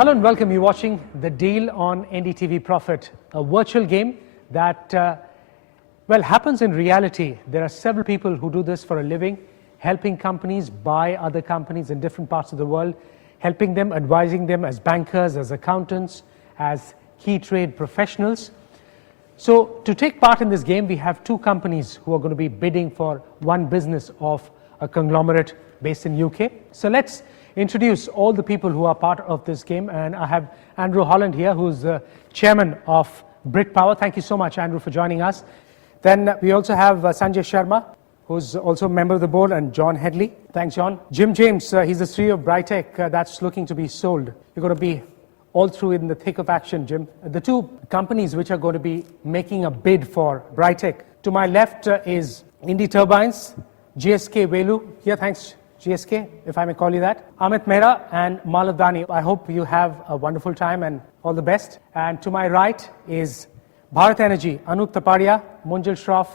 Hello and welcome. You're watching The Deal on NDTV Profit, a virtual game that, happens in reality. There are several people who do this for a living, helping companies buy other companies in different parts of the world, helping them, advising them as bankers, as accountants, as key trade professionals. So to take part in this game, we have two companies who are going to be bidding for one business of a conglomerate based in UK. So let's introduce all the people who are part of this game, and I have Andrew Holland here, who's the chairman of Brit Power. Thank you so much, Andrew, for joining us. Then we also have Sanjay Sharma, who's also a member of the board, and John Headley. Thanks, John. Jim James, he's the CEO of Brightech, that's looking to be sold. You're going to be all through in the thick of action, Jim. The two companies which are going to be making a bid for Brightech. To my left is Indie Turbines, GSK Velu. Here, thanks, GSK, if I may call you that. Amit Mehra and Malavdani. I hope you have a wonderful time and all the best. And to my right is Bharat Energy, Anup Tapadia, Munjal Shroff,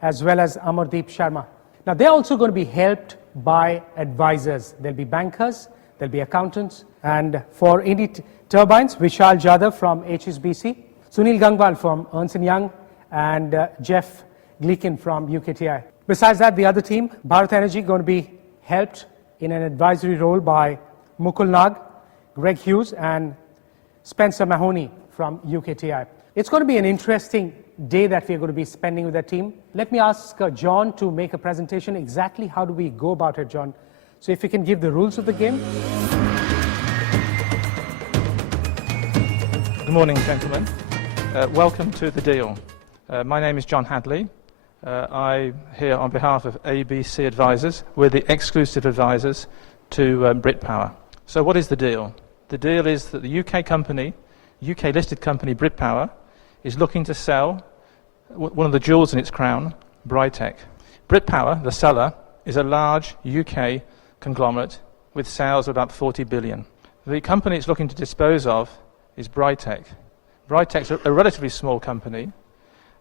as well as Amardeep Sharma. Now, they're also going to be helped by advisors. There'll be bankers, there'll be accountants. And for Indie Turbines, Vishal Jadhav from HSBC, Sunil Gangwal from Ernst & Young, and Jeff Gleekin from UKTI. Besides that, the other team, Bharat Energy, going to be helped in an advisory role by Mukul Nag, Greg Hughes, and Spencer Mahoney from UKTI. It's going to be an interesting day that we're going to be spending with that team. Let me ask John to make a presentation. Exactly how do we go about it, John? So if you can give the rules of the game. Good morning, gentlemen. Welcome to The Deal. My name is John Hadley. I'm here on behalf of ABC Advisors. We're the exclusive advisors to Brit Power. So what is the deal? The deal is that the UK-listed company Brit Power, is looking to sell one of the jewels in its crown, Brightech. Brit Power, the seller, is a large UK conglomerate with sales of about 40 billion. The company it's looking to dispose of is Brightech. Brightech's a relatively small company,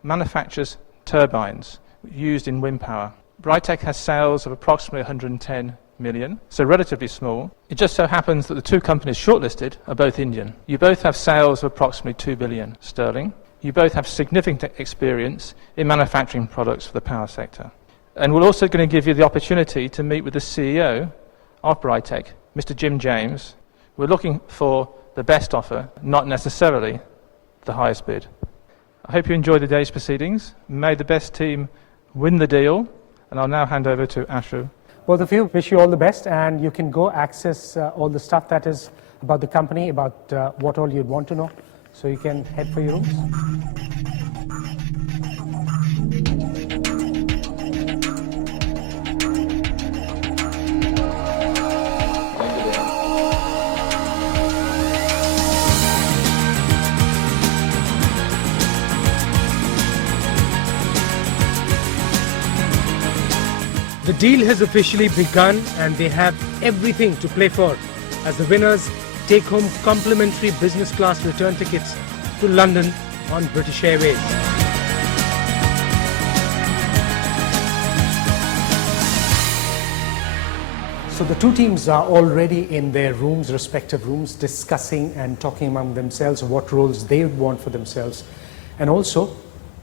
manufactures turbines used in wind power. Brightech has sales of approximately 110 million, so relatively small. It just so happens that the two companies shortlisted are both Indian. You both have sales of approximately 2 billion sterling. You both have significant experience in manufacturing products for the power sector. And we're also going to give you the opportunity to meet with the CEO of Brightech, Mr. Jim James. We're looking for the best offer, not necessarily the highest bid. I hope you enjoy the day's proceedings. May the best team win the deal, and I'll now hand over to Ashu. Both of you, wish you all the best, and you can go access all the stuff that is about the company, about what all you'd want to know, so you can head for your rooms. The deal has officially begun, and they have everything to play for as the winners take home complimentary business class return tickets to London on British Airways. So the two teams are already in their rooms, respective rooms, discussing and talking among themselves what roles they would want for themselves, and also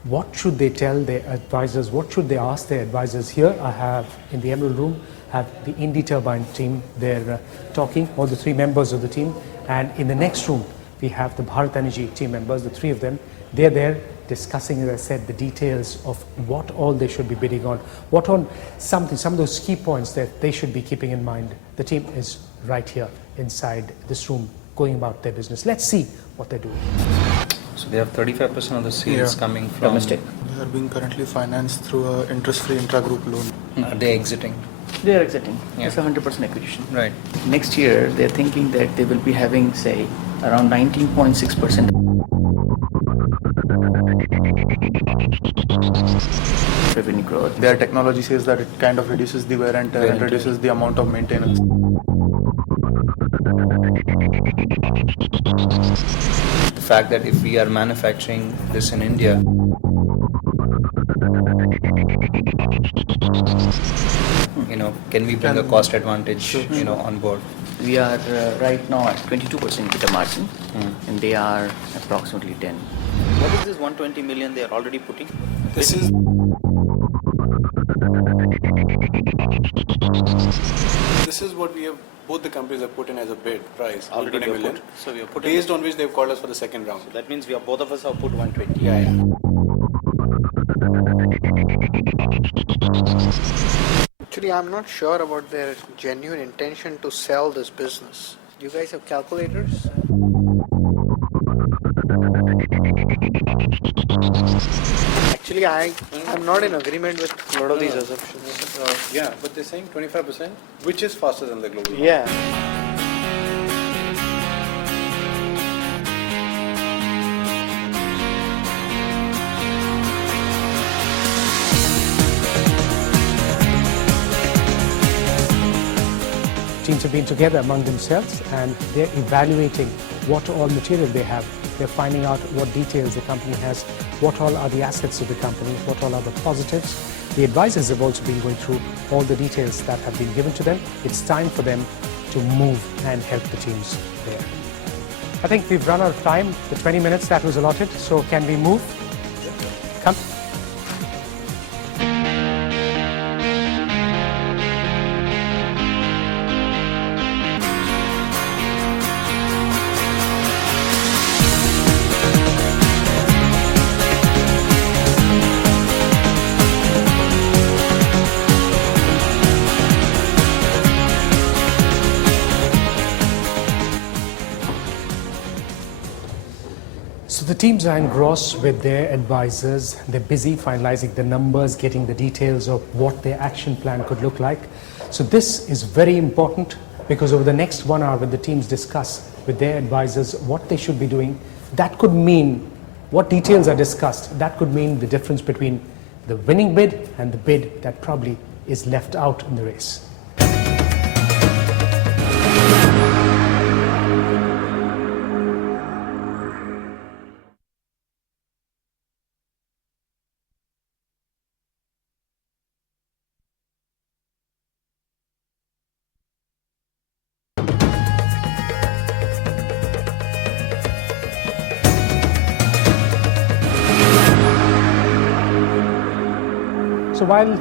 what should they tell their advisors? What should they ask their advisors? Here I have, in the Emerald Room, have the Indie Turbine team. They're talking, all the three members of the team. And in the next room, we have the Bharat Energy team members, the three of them. They're there discussing, as I said, the details of what all they should be bidding on, what on some of those key points that they should be keeping in mind. The team is right here inside this room, going about their business. Let's see what they're doing. So they have 35% of the sales coming from domestic. They are being currently financed through an interest-free intra-group loan. Are they exiting? They are exiting. Yeah. It's 100% acquisition. Right. Next year, they're thinking that they will be having, say, around 19.6%. Revenue growth. Their technology says that it kind of reduces the wear and tear and reduces the amount of maintenance. The fact that if we are manufacturing this in India, can we bring a cost advantage, on board? We are right now at 22% EBITDA margin, and they are approximately 10. What is this 120 million they are already putting? This is what we have. Both the companies have put in as a bid price. Already 120 we have million. put. So we have put in. Based on which they've called us for the second round. That means we are both of us have put 120. Yeah. Actually, I'm not sure about their genuine intention to sell this business. You guys have calculators? Actually, I'm not in agreement with a lot of these assumptions. Yeah, but they're saying 25%, which is faster than the global. Yeah. Teams have been together among themselves and they're evaluating what all material they have. They're finding out what details the company has, what all are the assets of the company, what all are the positives. The advisors have also been going through all the details that have been given to them. It's time for them to move and help the teams there. I think we've run out of time, the 20 minutes that was allotted, so can we move? Come. So the teams are engrossed with their advisors. They're busy finalizing the numbers, getting the details of what their action plan could look like. So this is very important because over the next 1 hour when the teams discuss with their advisors what they should be doing, that could mean what details are discussed. That could mean the difference between the winning bid and the bid that probably is left out in the race. So while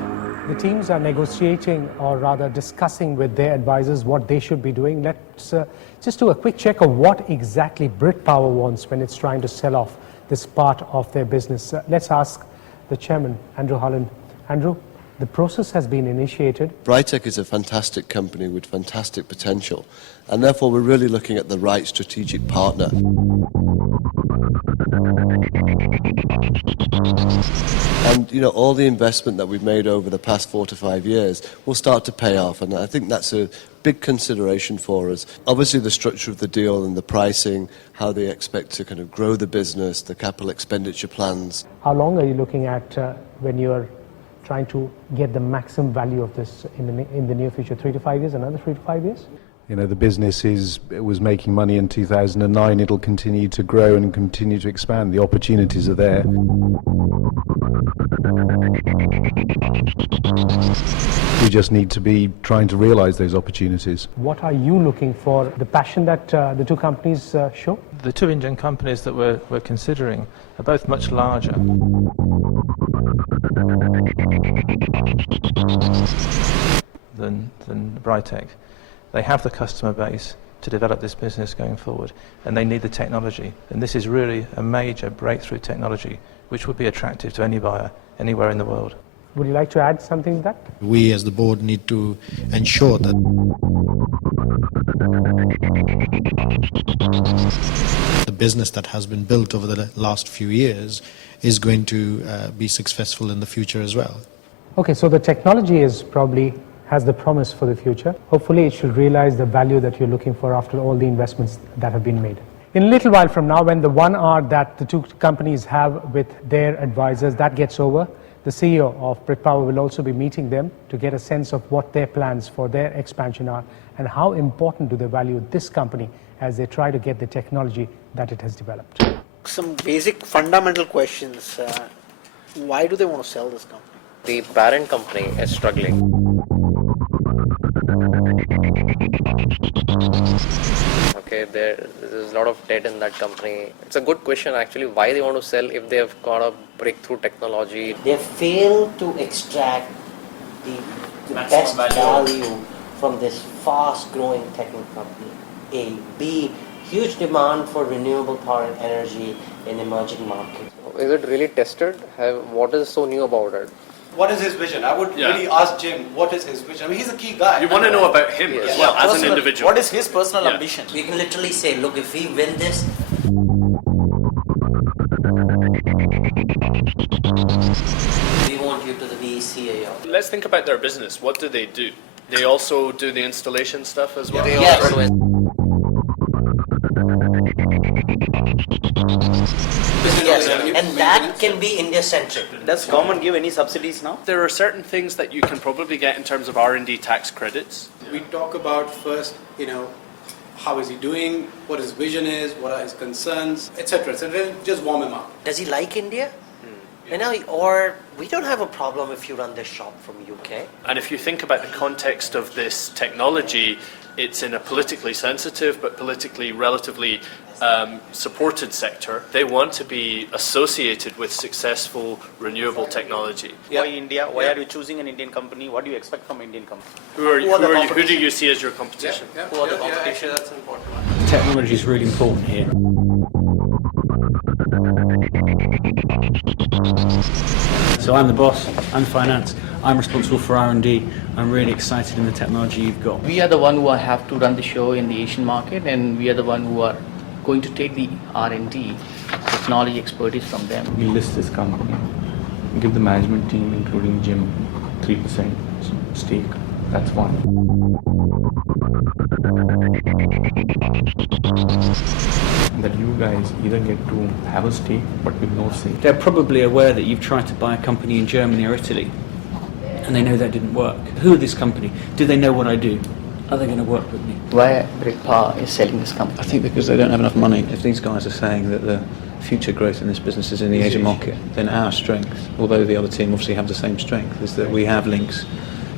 the teams are negotiating or rather discussing with their advisors what they should be doing, let's just do a quick check of what exactly Brit Power wants when it's trying to sell off this part of their business. Let's ask the chairman, Andrew Holland. Andrew, the process has been initiated. Brightech is a fantastic company with fantastic potential, and therefore we're really looking at the right strategic partner. And you know, all the investment that we've made over the past 4 to 5 years will start to pay off, and I think that's a big consideration for us. Obviously the structure of the deal and the pricing, how they expect to kind of grow the business, the capital expenditure plans. How long are you looking at when you're trying to get the maximum value of this in the near future? 3 to 5 years, another 3 to 5 years? You know, the business was making money in 2009. It'll continue to grow and continue to expand. The opportunities are there. We just need to be trying to realize those opportunities. What are you looking for? The passion that the two companies show? The two Indian companies that we're considering are both much larger. than Brightech. They have the customer base to develop this business going forward, and they need the technology. And this is really a major breakthrough technology which would be attractive to any buyer anywhere in the world. Would you like to add something to that? We as the board need to ensure that the business that has been built over the last few years is going to be successful in the future as well. Okay, so the technology has the promise for the future. Hopefully it should realize the value that you're looking for after all the investments that have been made. In a little while from now, when the 1 hour that the two companies have with their advisors, that gets over, the CEO of Brit Power will also be meeting them to get a sense of what their plans for their expansion are and how important do they value this company as they try to get the technology that it has developed. Some basic fundamental questions. Why do they want to sell this company? The parent company is struggling. Okay, there's a lot of debt in that company. It's a good question actually, why they want to sell if they've got a breakthrough technology. They fail to extract the best value from this fast-growing technical company. A. B. Huge demand for renewable power and energy in emerging markets. Is it really tested? What is so new about it? What is his vision? I would really ask Jim, what is his vision? I mean, he's a key guy. You want to know about him as well, as an individual. What is his personal ambition? We can literally say, look, if we win this, we want you to be CEO. Let's think about their business. What do? They also do the installation stuff as well? Yes. Yes, and that can be India-centric. Does government give any subsidies now? There are certain things that you can probably get in terms of R&D tax credits. We talk about first, how is he doing, what his vision is, what are his concerns, etc. etc. Just warm him up. Does he like India? Or we don't have a problem if you run this shop from UK. And if you think about the context of this technology, it's in a politically sensitive but politically relatively supported sector. They want to be associated with successful renewable technology. Why India? Why are you choosing an Indian company? What do you expect from Indian company? Who do you see as your competition? Who are the competition? That's an important one. Technology is really important here. So I'm the boss, I'm finance, I'm responsible for R&D. I'm really excited in the technology you've got. We are the one who have to run the show in the Asian market, and we are the one who are going to take the R&D technology expertise from them. We list this company, give the management team, including Jim, 3% stake. That's one. That you guys either get to have a stake but with no say. They're probably aware that you've tried to buy a company in Germany or Italy, and they know that didn't work. Who is this company? Do they know what I do? Are they going to work with me? Why Brit Power is selling this company? I think because they don't have enough money. If these guys are saying that the future growth in this business is in the Asian market, then our strength, although the other team obviously have the same strength, is that we have links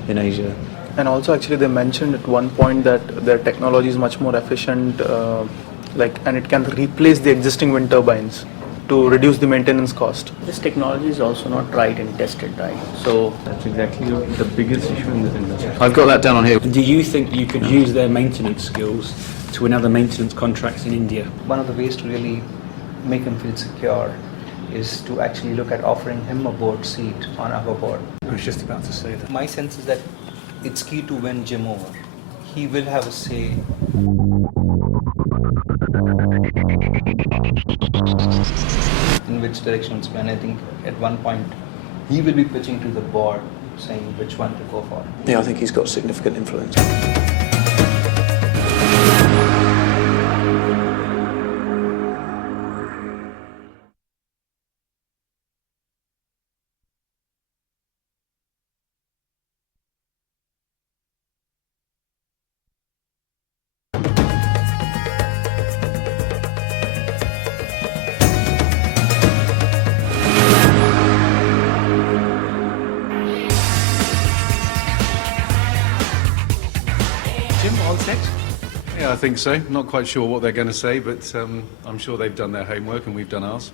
in Asia. And also, actually, they mentioned at one point that their technology is much more efficient, and it can replace the existing wind turbines to reduce the maintenance cost. This technology is also not tried and tested, right? So That's exactly the biggest issue in this industry. I've got that down on here. Do you think you could use their maintenance skills to win other maintenance contracts in India? One of the ways to really make him feel secure is to actually look at offering him a board seat on our board. I was just about to say that. My sense is that it's key to win Jim over. He will have a say. In which directions, when I think at one point he will be pitching to the board saying which one to go for. Yeah, I think he's got significant influence. Jim, all set? Yeah, I think so. Not quite sure what they're going to say, but I'm sure they've done their homework and we've done ours.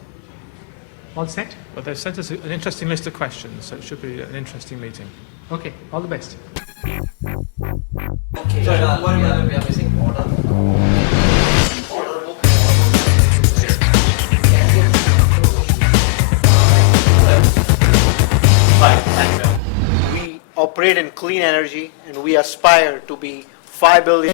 All set? Well, they've sent us an interesting list of questions, so it should be an interesting meeting. Okay, all the best. Okay, we are missing order. We operate in clean energy and we aspire to be 5 billion